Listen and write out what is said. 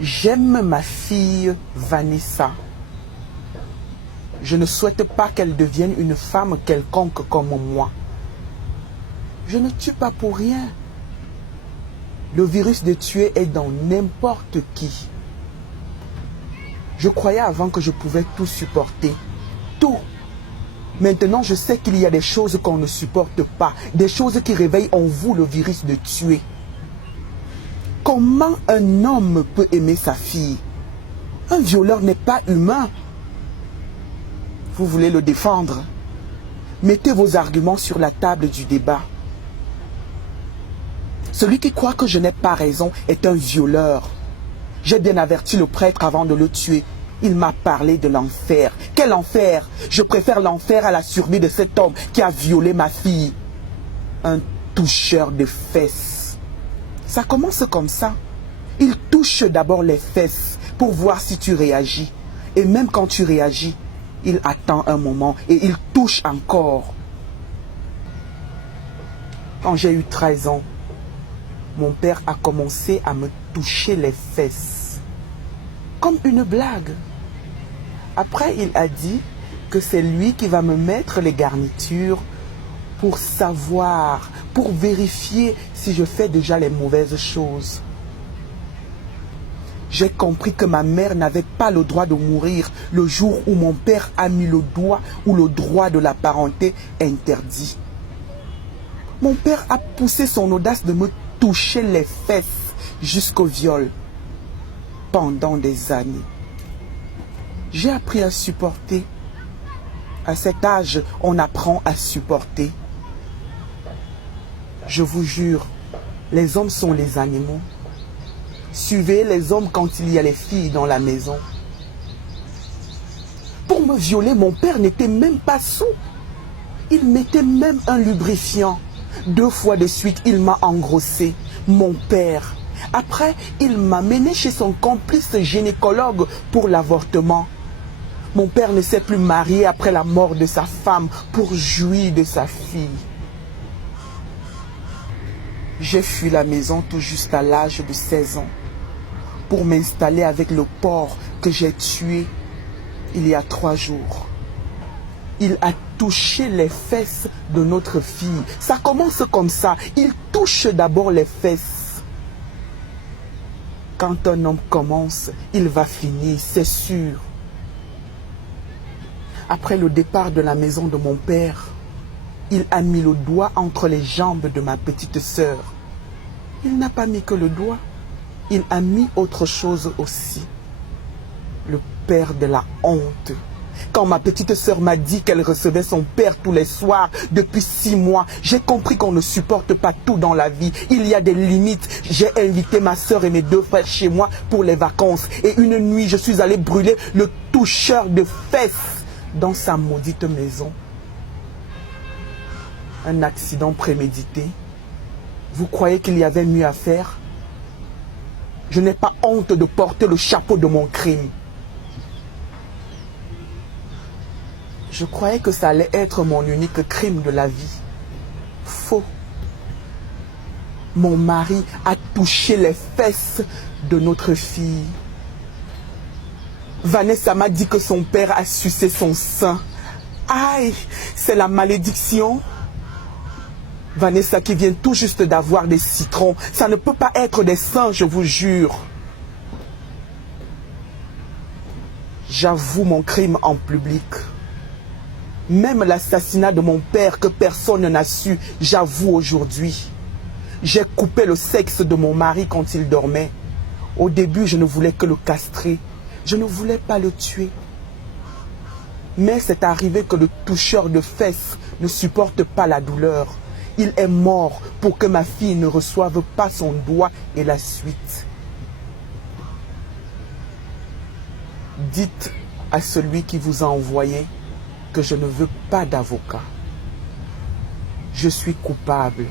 J'aime ma fille Vanessa. Je ne souhaite pas qu'elle devienne une femme quelconque comme moi. Je ne tue pas pour rien. Le virus de tuer est dans n'importe qui. Je croyais avant que je pouvais tout supporter. Tout. Maintenant, je sais qu'il y a des choses qu'on ne supporte pas. Des choses qui réveillent en vous le virus de tuer. Comment un homme peut aimer sa fille? Un violeur n'est pas humain. Vous voulez le défendre? Mettez vos arguments sur la table du débat. Celui qui croit que je n'ai pas raison est un violeur. J'ai bien averti le prêtre avant de le tuer. Il m'a parlé de l'enfer. Quel enfer? Je préfère l'enfer à la survie de cet homme qui a violé ma fille. Un toucheur de fesses. Ça commence comme ça. Il touche d'abord les fesses pour voir si tu réagis. Et même quand tu réagis, il attend un moment et il touche encore. Quand j'ai eu 13 ans, mon père a commencé à me toucher les fesses. Comme une blague. Après, il a dit que c'est lui qui va me mettre les garnitures pour savoir, pour vérifier si je fais déjà les mauvaises choses. J'ai compris que ma mère n'avait pas le droit de mourir le jour où mon père a mis le doigt où le droit de la parenté interdit. Mon père a poussé son audace de me toucher les fesses jusqu'au viol pendant des années. J'ai appris à supporter. À cet âge, on apprend à supporter. Je vous jure, les hommes sont les animaux. Suivez les hommes quand il y a les filles dans la maison. Pour me violer, mon père n'était même pas saoul. Il mettait même un lubrifiant. 2 fois de suite, il m'a engrossé. Mon père. Après, il m'a mené chez son complice gynécologue pour l'avortement. Mon père ne s'est plus marié après la mort de sa femme pour jouir de sa fille. J'ai fui la maison tout juste à l'âge de 16 ans pour m'installer avec le porc que j'ai tué il y a 3 jours. Il a touché les fesses de notre fille. Ça commence comme ça. Il touche d'abord les fesses. Quand un homme commence, il va finir, c'est sûr. Après le départ de la maison de mon père, il a mis le doigt entre les jambes de ma petite sœur. Il n'a pas mis que le doigt, il a mis autre chose aussi. Le père de la honte. Quand ma petite sœur m'a dit qu'elle recevait son père tous les soirs depuis 6 mois, j'ai compris qu'on ne supporte pas tout dans la vie. Il y a des limites. J'ai invité ma sœur et mes 2 frères chez moi pour les vacances. Et une nuit, je suis allé brûler le toucheur de fesses dans sa maudite maison. Un accident prémédité. Vous croyez qu'il y avait mieux à faire? Je n'ai pas honte de porter le chapeau de mon crime. Je croyais que ça allait être mon unique crime de la vie. Faux. Mon mari a touché les fesses de notre fille. Vanessa m'a dit que son père a sucé son sein. Aïe, c'est la malédiction. Vanessa qui vient tout juste d'avoir des citrons. Ça ne peut pas être des seins, je vous jure. J'avoue mon crime en public. Même l'assassinat de mon père que personne n'a su, j'avoue aujourd'hui. J'ai coupé le sexe de mon mari quand il dormait. Au début, je ne voulais que le castrer. Je ne voulais pas le tuer. Mais c'est arrivé que le toucheur de fesses ne supporte pas la douleur. Il est mort pour que ma fille ne reçoive pas son doigt et la suite. Dites à celui qui vous a envoyé que je ne veux pas d'avocat. Je suis coupable.